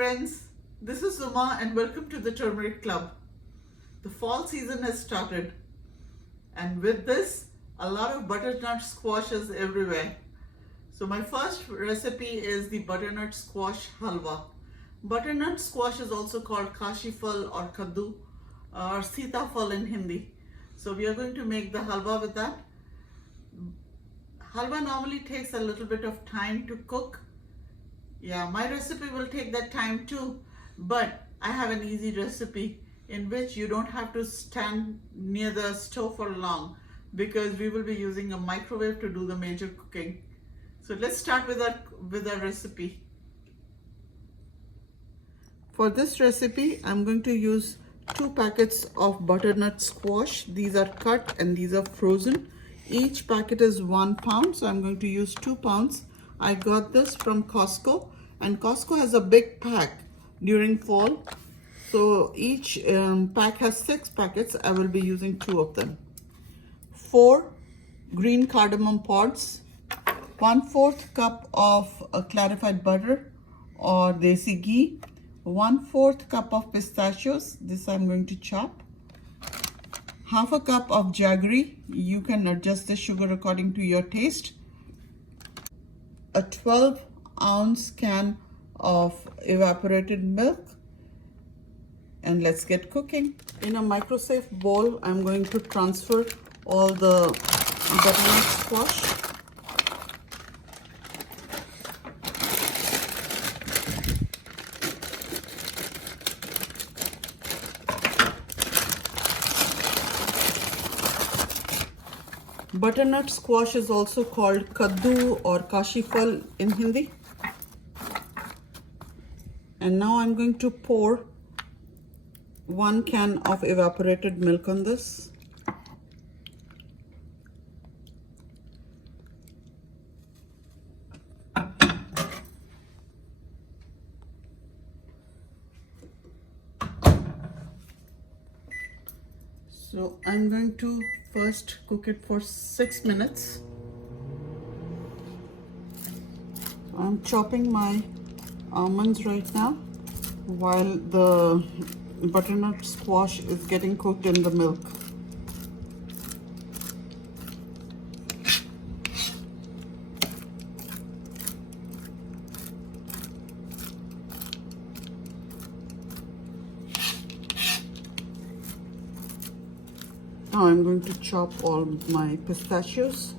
friends, this is Uma and welcome to the Turmeric Club. The fall season has started and with this, a lot of butternut squashes everywhere. So my first recipe is the butternut squash halwa. Butternut squash is also called Kashiphal or Kaddu or Seetafal in Hindi. So we are going to make the halwa with that. Halwa normally takes a little bit of time to cook. Yeah, my recipe will take that time too, but I have an easy recipe in which you don't have to stand near the stove for long because we will be using a microwave to do the major cooking. So let's start with our recipe. For this recipe, I'm going to use 2 packets of butternut squash. These are cut and these are frozen. Each packet is 1 pound, so I'm going to use 2 pounds. I got this from Costco, and Costco has a big pack during fall. So each pack has 6 packets. I will be using 2 of them. 4 green cardamom pods, 1/4 cup of clarified butter or desi ghee, 1/4 cup of pistachios. This I'm going to chop. 1/2 cup of jaggery. You can adjust the sugar according to your taste. A 12-ounce can of evaporated milk, and let's get cooking. In a microsafe bowl, I'm going to transfer all the butternut squash. Butternut squash is also called Kaddu or Kashiphal in Hindi. And now I'm going to pour 1 can of evaporated milk on this. So I'm going to first cook it for 6 minutes. I'm chopping my almonds right now while the butternut squash is getting cooked in the milk. Now I'm going to chop all my pistachios.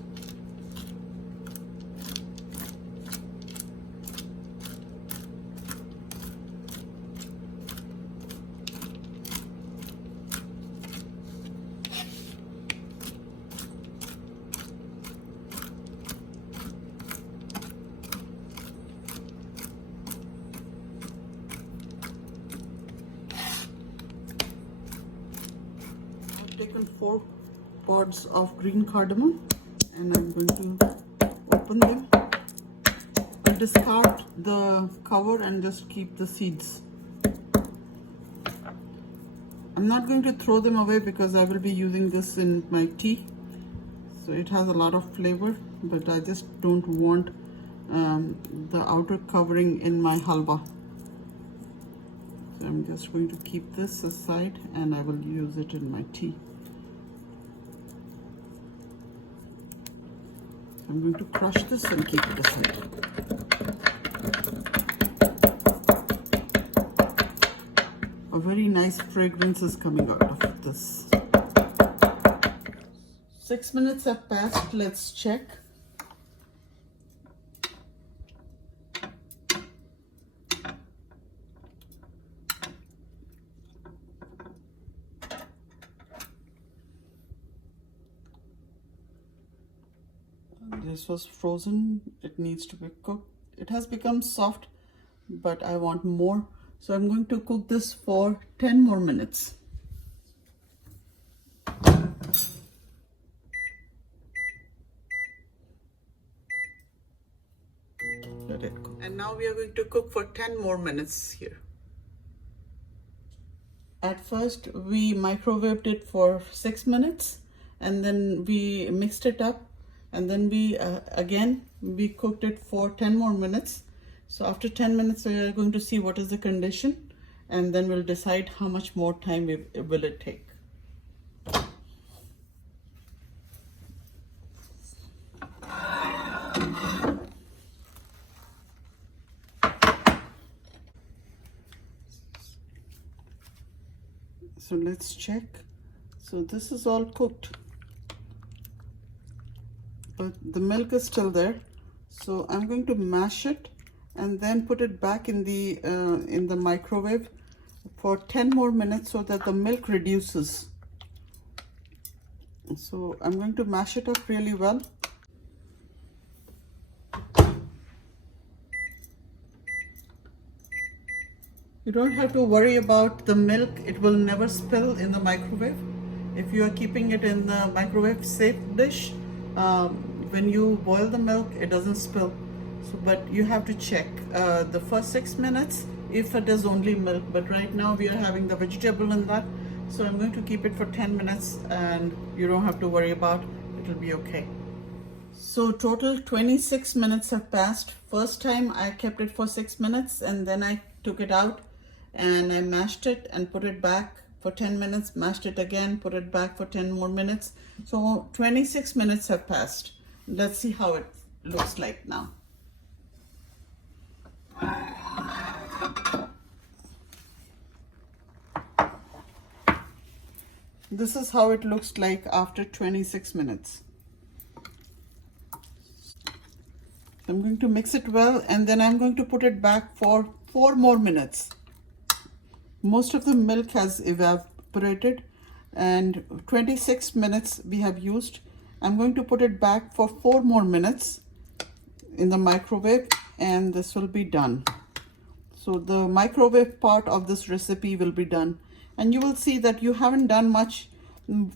Taken 4 pods of green cardamom and I'm going to open them. I'll discard the cover and just keep the seeds. I'm not going to throw them away because I will be using this in my tea. So it has a lot of flavor, but I just don't want the outer covering in my halwa. So I'm just going to keep this aside and I will use it in my tea. I'm going to crush this and keep it aside. A very nice fragrance is coming out of this. 6 minutes have passed. Let's check. This was frozen. It needs to be cooked. It has become soft, but I want more. So I'm going to cook this for 10 more minutes. Let it cook. And now we are going to cook for 10 more minutes here. At first, we microwaved it for 6 minutes and then we mixed it up. And then we cooked it for 10 more minutes. So after 10 minutes, we are going to see what is the condition, and then we'll decide how much more time will it take. So let's check. So this is all cooked, but the milk is still there. So I'm going to mash it and then put it back in the microwave for 10 more minutes so that the milk reduces. So I'm going to mash it up really well. You don't have to worry about the milk. It will never spill in the microwave. If you are keeping it in the microwave safe dish, when you boil the milk, it doesn't spill. So, but you have to check the first 6 minutes if it is only milk. But right now we are having the vegetable in that. So I'm going to keep it for 10 minutes and you don't have to worry about it. It'll be okay. So total 26 minutes have passed. First time I kept it for 6 minutes and then I took it out and I mashed it and put it back for 10 minutes, mashed it again, put it back for 10 more minutes. So 26 minutes have passed. Let's see how it looks like now. This is how it looks like after 26 minutes. I'm going to mix it well and then I'm going to put it back for 4 more minutes. Most of the milk has evaporated and 26 minutes we have used. I'm going to put it back for 4 more minutes in the microwave and this will be done. So the microwave part of this recipe will be done. And you will see that you haven't done much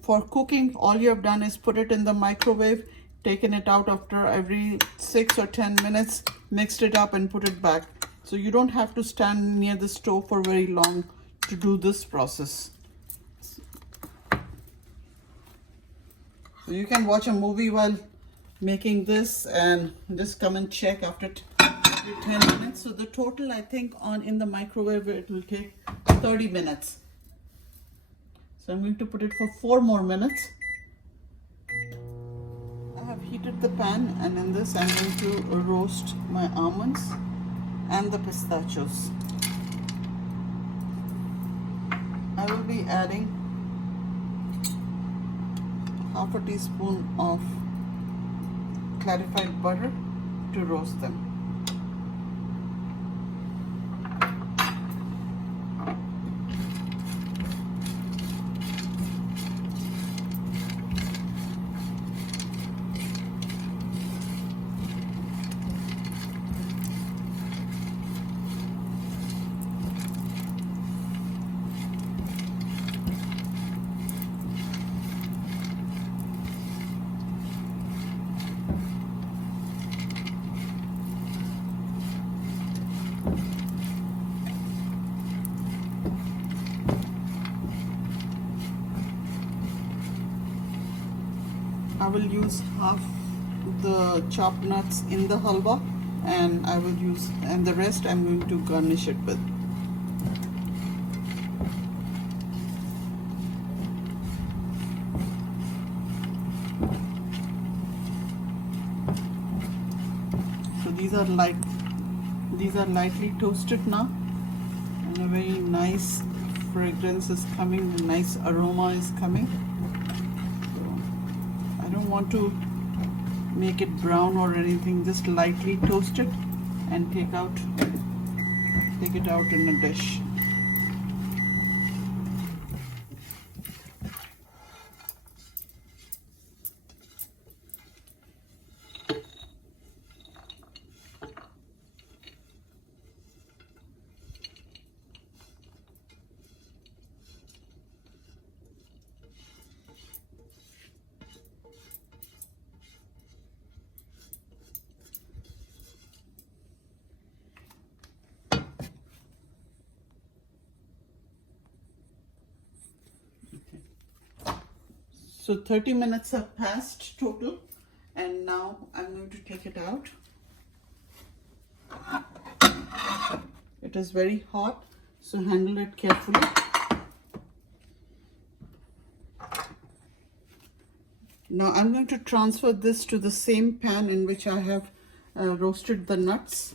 for cooking. All you have done is put it in the microwave, taken it out after every 6 or 10 minutes, mixed it up and put it back. So you don't have to stand near the stove for very long to do this process. So you can watch a movie while making this and just come and check after 10 minutes. So the total, I think, in the microwave, it will take 30 minutes. So I'm going to put it for 4 more minutes. I have heated the pan and in this I'm going to roast my almonds and the pistachios. I will be adding half a teaspoon of clarified butter to roast them. I will use half the chopped nuts in the halwa and the rest I'm going to garnish it with. So these are lightly toasted now and a very nice fragrance is coming, a nice aroma is coming. I don't want to make it brown or anything, just lightly toast it and take it out in a dish. So 30 minutes have passed total and now I'm going to take it out. It is very hot, so handle it carefully. Now I'm going to transfer this to the same pan in which I have roasted the nuts.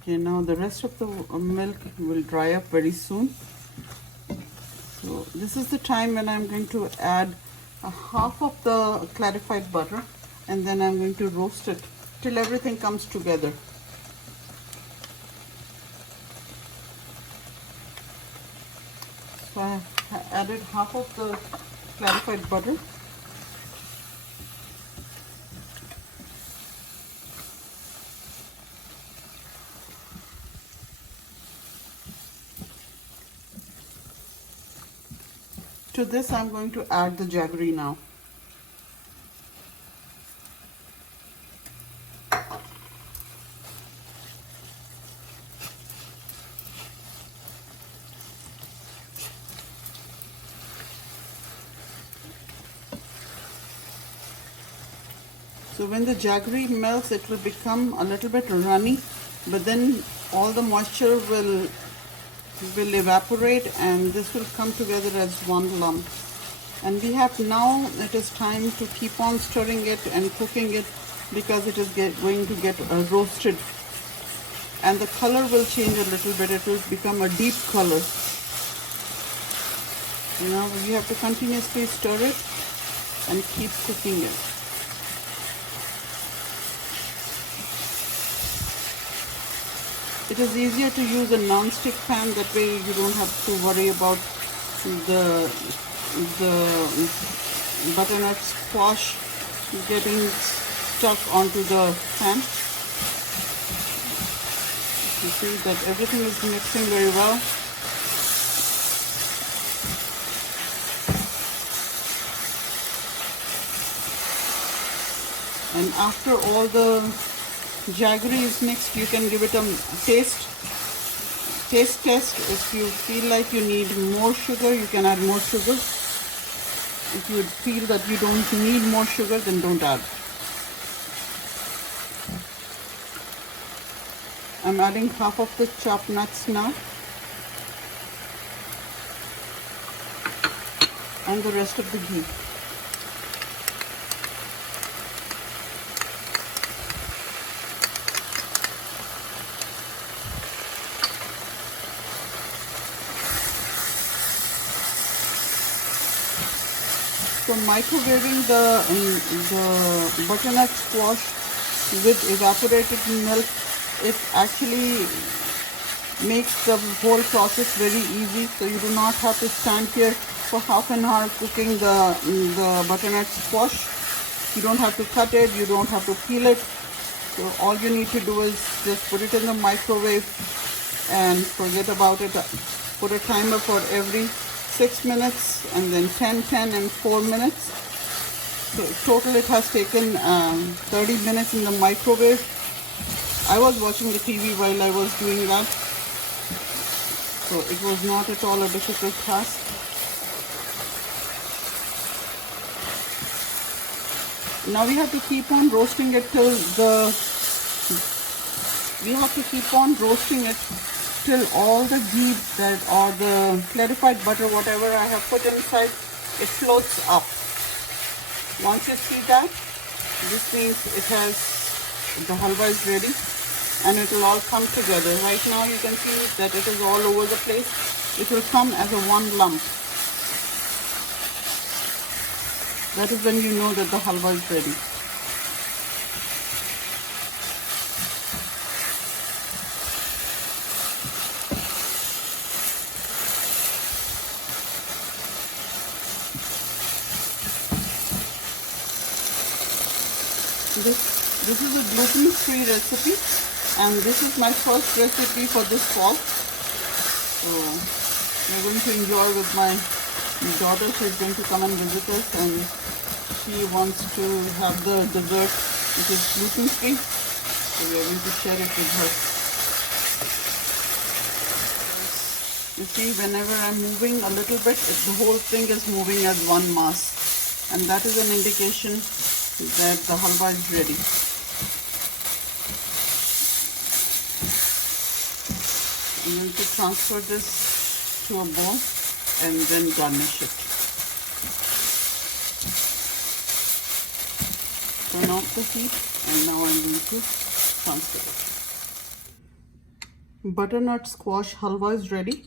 Okay, now the rest of the milk will dry up very soon. So this is the time when I'm going to add a half of the clarified butter, and then I'm going to roast it till everything comes together. So I have added half of the clarified butter. To this I'm going to add the jaggery now. So when the jaggery melts, it will become a little bit runny, but then all the moisture will evaporate and this will come together as one lump. And we have now, it is time to keep on stirring it and cooking it, because it is going to get roasted, and the color will change a little bit. It will become a deep color. Now we have to continuously stir it and keep cooking it. It is easier to use a non-stick pan, that way you don't have to worry about the butternut squash getting stuck onto the pan. You see that everything is mixing very well. And after all the jaggery is mixed, you can give it a taste test. If you feel like you need more sugar, you can add more sugar. If you feel that you don't need more sugar, then don't add. I'm adding half of the chopped nuts now, and the rest of the ghee. So microwaving the butternut squash with evaporated milk, it actually makes the whole process very easy. So you do not have to stand here for half an hour cooking the butternut squash. You don't have to cut it, you don't have to peel it. So all you need to do is just put it in the microwave and forget about it. Put a timer for every 6 minutes, and then 10 and 4 minutes. So total it has taken 30 minutes in the microwave. I was watching the TV while I was doing that, so it was not at all a difficult task. Now we have to keep on roasting it till all the ghee or the clarified butter, whatever I have put inside, it floats up. Once you see that, this means the halwa is ready, and it will all come together. Right now you can see that it is all over the place. It will come as a one lump. That is when you know that the halwa is ready. This is a gluten-free recipe, and this is my first recipe for this fall. So we're going to enjoy with my daughter. She's going to come and visit us, and she wants to have the dessert which is gluten-free. So we're going to share it with her. You see, whenever I'm moving a little bit, the whole thing is moving as one mass, and that is an indication that the halwa is ready. I'm going to transfer this to a bowl and then garnish it. Turn off the heat, and now I'm going to transfer it. Butternut squash halwa is ready,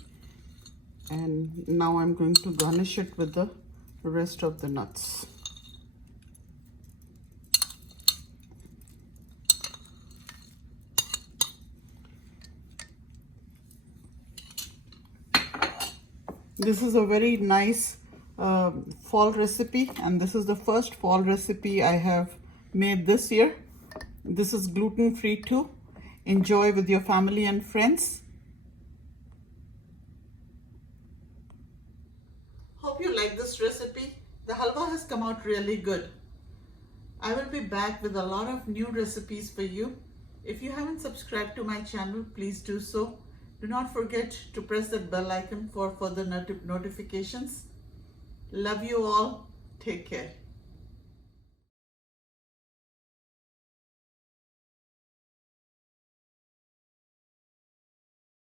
and now I'm going to garnish it with the rest of the nuts. This is a very nice fall recipe, and this is the first fall recipe I have made this year. This is gluten-free too. Enjoy with your family and friends. Hope you like this recipe. The halwa has come out really good. I will be back with a lot of new recipes for you. If you haven't subscribed to my channel, please do so. Do not forget to press that bell icon for further notifications. Love you all. Take care.